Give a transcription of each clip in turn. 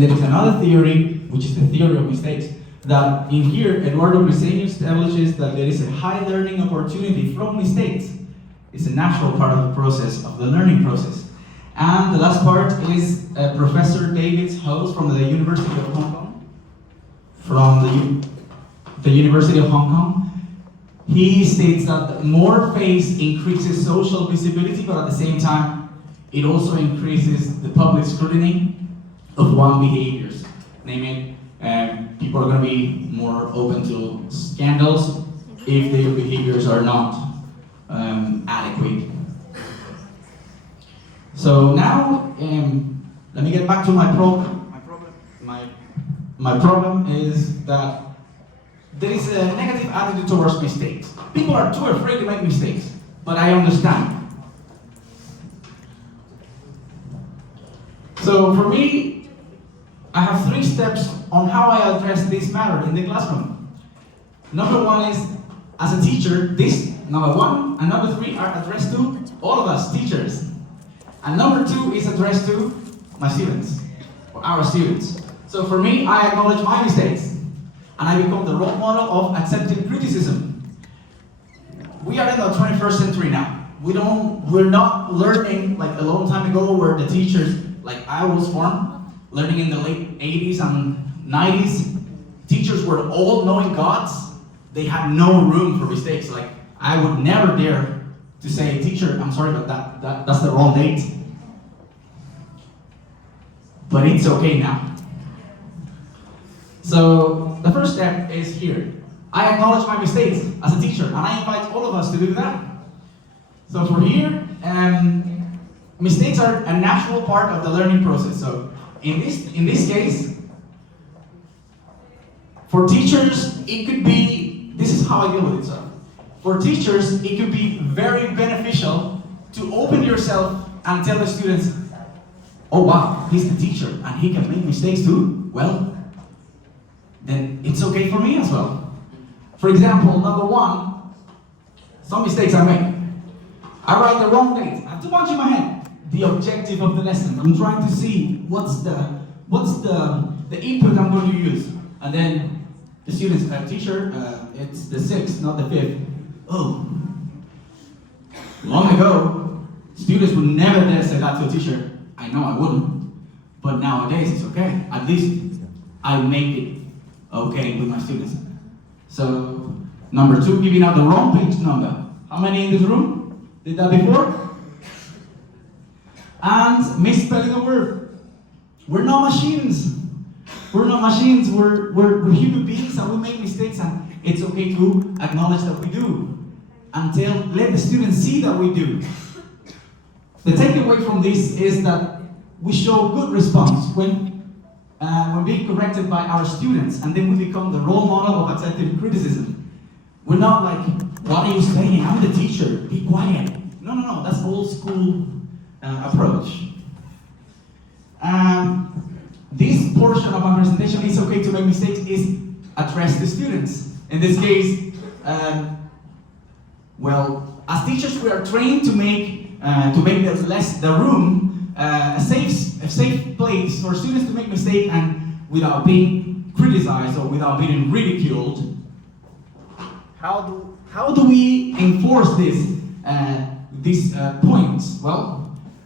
There is another theory, which is the theory of mistakes, that in here, Eduardo Briseño establishes that there is a high learning opportunity from mistakes. It's a natural part of the process, of the learning process. And the last part is Professor David Hose from the University of Hong Kong. From the University of Hong Kong. He states that more face increases social visibility, but at the same time, it also increases the public scrutiny of one behaviors. Namely, people are going to be more open to scandals if their behaviors are not adequate. So now, let me get back to my problem. My problem is that there is a negative attitude towards mistakes. People are too afraid to make mistakes, but I understand. So for me, I have 3 steps on how I address this matter in the classroom. Number 1 is, as a teacher, this, number 1 and number 3 are addressed to all of us, teachers. And number 2 is addressed to my students, or our students. So for me, I acknowledge my mistakes, and I become the role model of accepting criticism. We are in the 21st century now. We're not learning like a long time ago where the teachers, like I was born, learning in the late 80s and 90s, teachers were all knowing gods. They had no room for mistakes. Like, I would never dare to say, teacher, I'm sorry, but that's the wrong date. But it's okay now. So, the first step is here. I acknowledge my mistakes as a teacher, and I invite all of us to do that. So for here, mistakes are a natural part of the learning process. So, in this case, for teachers, it could be, this is how I deal with it. So, for teachers, it could be very beneficial to open yourself and tell the students, oh wow, he's the teacher and he can make mistakes too. Well, then it's okay for me as well. For example, number 1, some mistakes I make. I write the wrong date. I have too much in my head. The objective of the lesson. I'm trying to see what's the input I'm going to use. And then the students, teacher, it's the 6th, not the 5th. Oh. Long ago, students would never dare say that to a teacher. I know I wouldn't. But nowadays, it's okay. At least I make it okay with my students. So, number 2, giving out the wrong page number. How many in this room did that before? And misspelling a word. We're not machines. We're not machines. We're human beings and we make mistakes, and it's okay to acknowledge that we do. Let the students see that we do. The takeaway from this is that we show good response when being corrected by our students, and then we become the role model of accepting criticism. We're not like, what are you saying? I'm the teacher. Be quiet. No. That's old school approach. This portion of our presentation, it's okay to make mistakes, is addressed to students. In this case, well, as teachers, we are trained to make the room a safe place for students to make mistakes and without being criticized or without being ridiculed. How do we enforce these points? Well,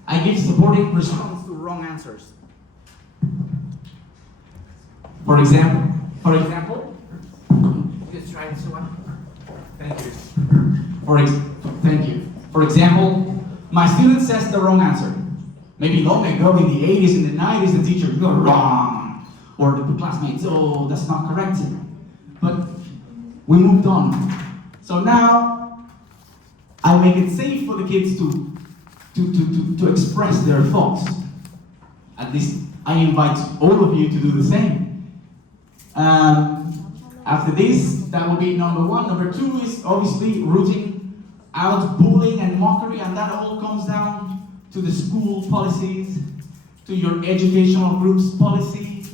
I give supporting response to wrong answers. For example, let's try this one. Thank you. Thank you. For example, my student says the wrong answer. Maybe long ago in the 80s, in the 90s, the teacher would go wrong, or the classmates, oh, that's not correct. But we moved on. So now I make it safe for the kids to express their thoughts. At least I invite all of you to do the same. After this, that will be number 1. Number 2 is obviously rooting out bullying and mockery, and that all comes down to the school policies, to your educational group's policy.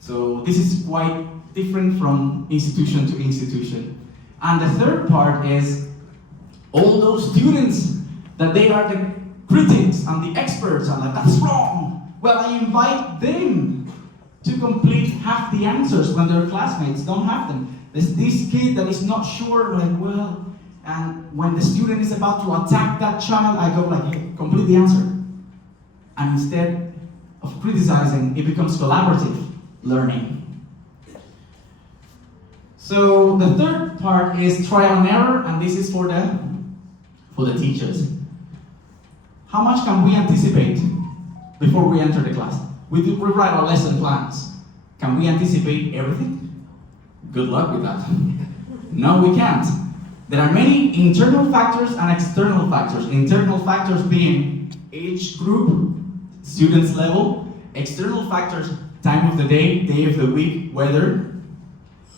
So this is quite different from institution to institution. And the third part is all those students that they are the critics and the experts and like, that's wrong. Well, I invite them complete half the answers when their classmates don't have them. There's this kid that is not sure, like, well, and when the student is about to attack that child, I go like, hey, complete the answer. And instead of criticizing, it becomes collaborative learning. So the third part is trial and error, and this is for the teachers. How much can we anticipate before we enter the class? We write our lesson plans. Can we anticipate everything? Good luck with that. No, we can't. There are many internal factors and external factors. Internal factors being age group, students level. External factors, time of the day of the week, weather.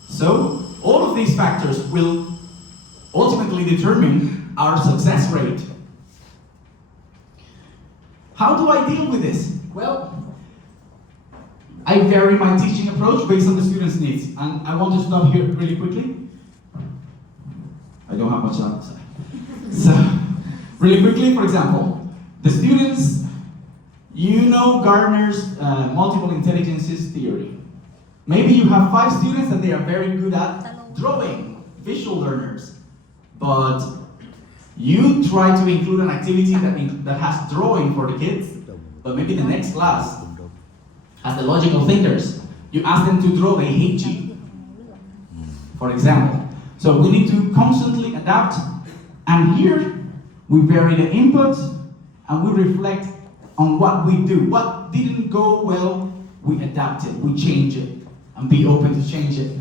So, all of these factors will ultimately determine our success rate. How do I deal with this? Well, I vary my teaching approach based on the students' needs. And I want to stop here really quickly. I don't have much time to say. So, really quickly, for example, the students, you know Gardner's multiple intelligences theory. Maybe you have 5 students that they are very good at drawing, visual learners. But you try to include an activity that has drawing for the kids, but maybe the next class has the logical thinkers. You ask them to draw, they hate you, for example. So we need to constantly adapt, and here we vary the input and we reflect on what we do. What didn't go well, we adapt it, we change it, and be open to change it.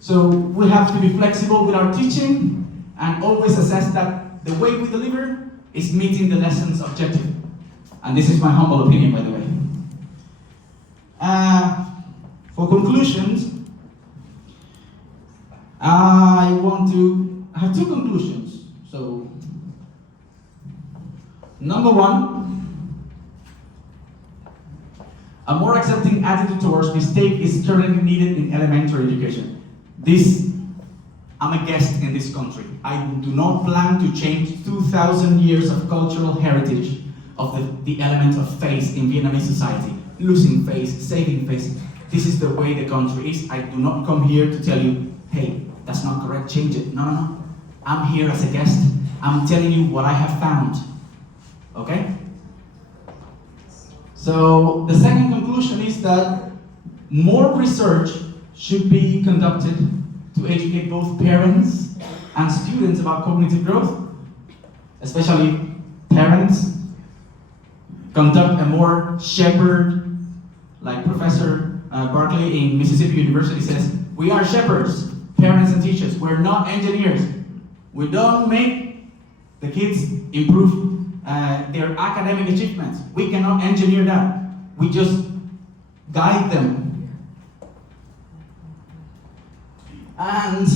So we have to be flexible with our teaching and always assess that the way we deliver is meeting the lesson's objective. And this is my humble opinion, by the way. For conclusions, I have 2 conclusions. So, number 1, a more accepting attitude towards mistake is currently needed in elementary education. I'm a guest in this country. I do not plan to change 2,000 years of cultural heritage of the element of faith in Vietnamese society. Losing faith, saving faith. This is the way the country is. I do not come here to tell you, hey, that's not correct, change it. No. I'm here as a guest. I'm telling you what I have found. Okay? So the second conclusion is that more research should be conducted to educate both parents and students about cognitive growth, especially parents. Conduct a more shepherd, like Professor Barkley in Mississippi University says, we are shepherds, parents and teachers. We're not engineers. We don't make the kids improve their academic achievements. We cannot engineer that. We just guide them. And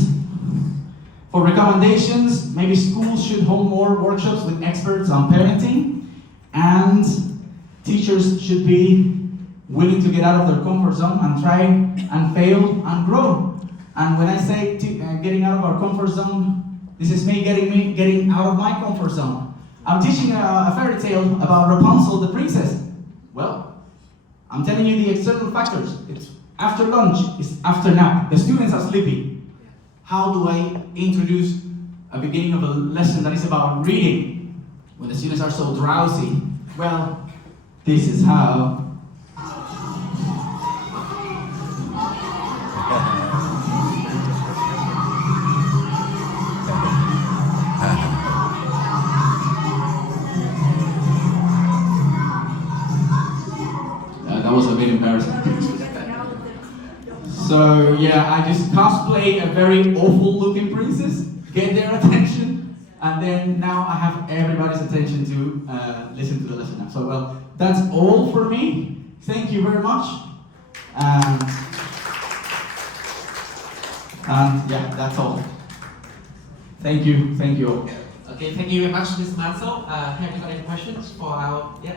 for recommendations, maybe schools should hold more workshops with experts on parenting, and teachers should be willing to get out of their comfort zone and try and fail and grow. And when I say getting out of our comfort zone, this is me getting out of my comfort zone. I'm teaching a fairy tale about Rapunzel, the princess. Well, I'm telling you the external factors. It's after lunch, it's after nap. The students are sleepy. How do I introduce a beginning of a lesson that is about reading when the students are so drowsy? Well, this is how. That was a bit embarrassing. So yeah, I just cosplay a very awful looking princess, get their attention, and then now I have everybody's attention to listen to the lesson now. So well, that's all for me. Thank you very much. And yeah, that's all. Thank you all. Okay, thank you very much, Ms. Mansell. Have you got any questions for our, yeah?